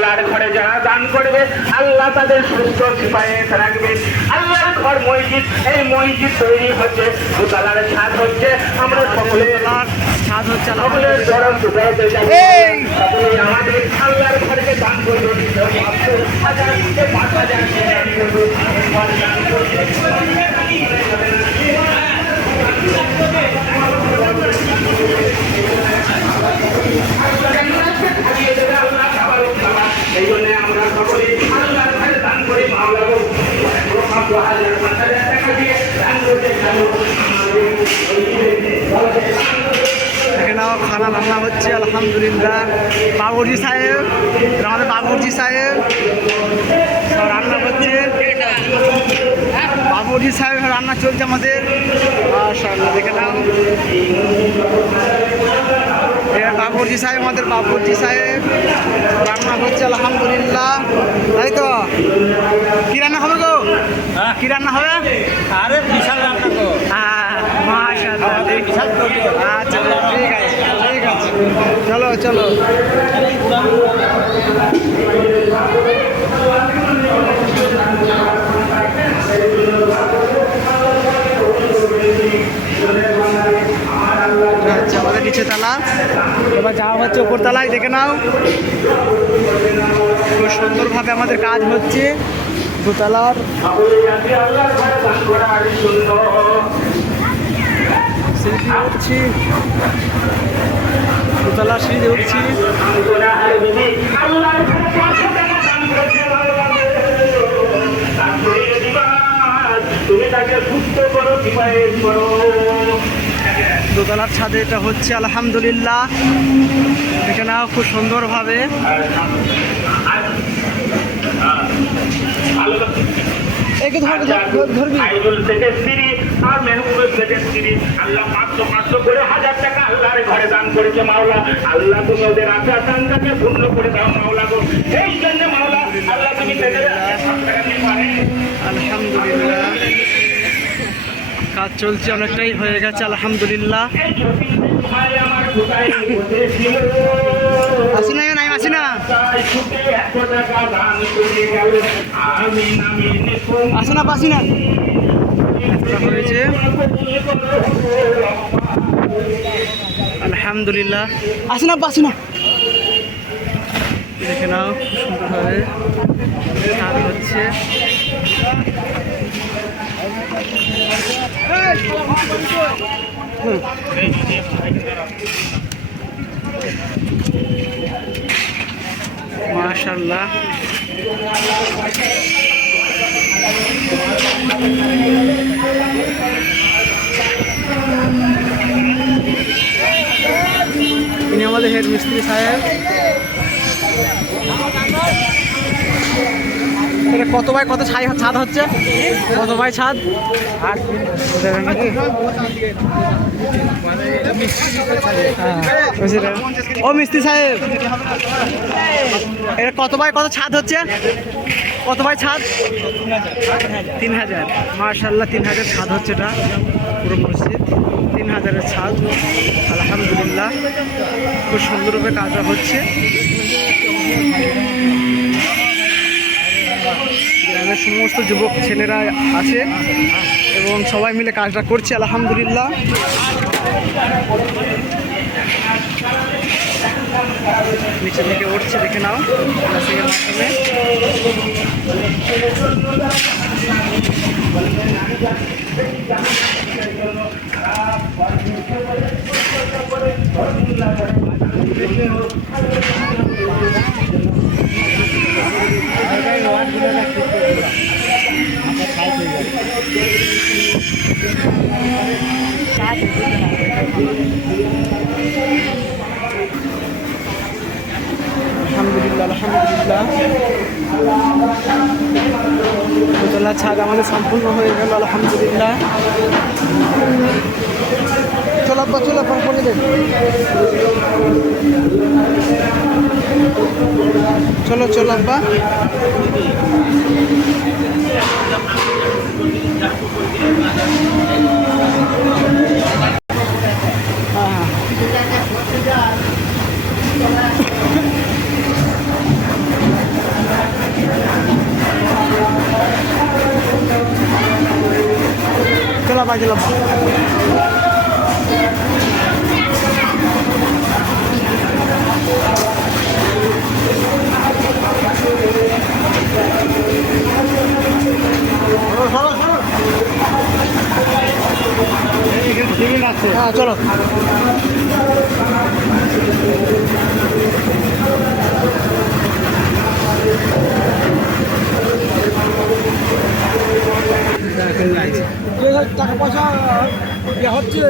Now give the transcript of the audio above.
আল্লাহর ঘরে যারা দান করবে আল্লাহ তাদের সুস্থ সিপাহে রাখবে। আল্লাহর ঘর মসজিদ এই মসজিদ তৈরি হচ্ছে দোতলার ছাদ হচ্ছে আমরা সকলে সকলের আমাদের আল্লাহর ঘরকে দান করবে। হাজার পাঁচ হাজার দান। করবে খানা রান্না হচ্ছে আলহামদুলিল্লাহ। বাবুর্জি সাহেব আমাদের বাবুর্জি সাহেব রান্না হচ্ছে। বাবুর্জি সাহেব রান্না চলছে আমাদের। দেখে এবার বাবুর্জি সাহেব আমাদের বাবুর্জি সাহেব রান্না হচ্ছে আলহামদুলিল্লাহ। তাই তো? কি রান্না হবে গো? কি রান্না হবে? আরে বিশাল রান্না তো হ্যাঁ মাশাআল্লাহ আচ্ছা ঠিক আছে ঠিক আছে চলো চলো আচ্ছা আমাদের নিচে তালা এবার যাওয়া হচ্ছে ওপর তালায় দেখে নাও। খুব সুন্দরভাবে আমাদের কাজ হচ্ছে। দোতলার আল্লাহর ঘরে দান করা আরও সুন্দর সিঁড়ি দিয়ে উঠছি দোতলা সিঁড়ি উঠছি। দোতলার ছাদে এটা হচ্ছে, আলহামদুলিল্লাহ। এখানে খুব সুন্দরভাবে। একে ধর- ধর- ধর- ধরবি। আর মেহবুবের আল্লাহ পাঁচশো পাঁচশো করে হাজার টাকা আল্লাহর ঘরে দান করেছে মাওলা। আল্লাহ তুমি ওদের আশা আকাঙ্ক্ষাকে পূর্ণ করে দাও মাওলা গো। এই জন্য মাওলা আল্লাহ তুমি আলহামদুলিল্লাহ। কাজ চলছে অনেকটাই হয়ে গেছে আলহামদুলিল্লাহ। এই ছোটি ভাই আমার কোথায় আসি না নাই আসি না। তাই হয়েছে। আলহামদুলিল্লাহ। দেখে নাও খুব সুন্দরভাবে কাজ হচ্ছে। মাশাল্লাহ ইনি আমাদের সাহেব। কত বাই কত ছাই ছাদ হচ্ছে? কত ভাই ছাদ? হ্যাঁ? ও মিস্ত্রি সাহেব। এটা কত ভাই কত ছাদ হচ্ছে? কত বাই ছাদ? তিন হাজার। মার্শাল্লাহ তিন হাজার ছাদ হচ্ছে এটা। পুরো মসজিদ। তিন হাজারের ছাদ। আলহামদুলিল্লাহ। খুব সুন্দরভাবে কাজটা হচ্ছে। গ্রামের সমস্ত যুবক ছেলেরা আছে এবং সবাই মিলে কাজটা করছে, আলহামদুলিল্লাহ। নিচে থেকে উঠছে দেখে নাও প্লাস্টিকের মাধ্যমে আলহামদুলিল্লাহ ছাদ আমাদের সম্পূর্ণ হয়ে গেল, আলহামদুলিল্লাহ। চলো আব্বা করে দেন। চলো চলো আব্বা। হ্যাঁ লম্বা হ্যাঁ চলো। টাকা পয়সা ইয়ে হচ্ছে।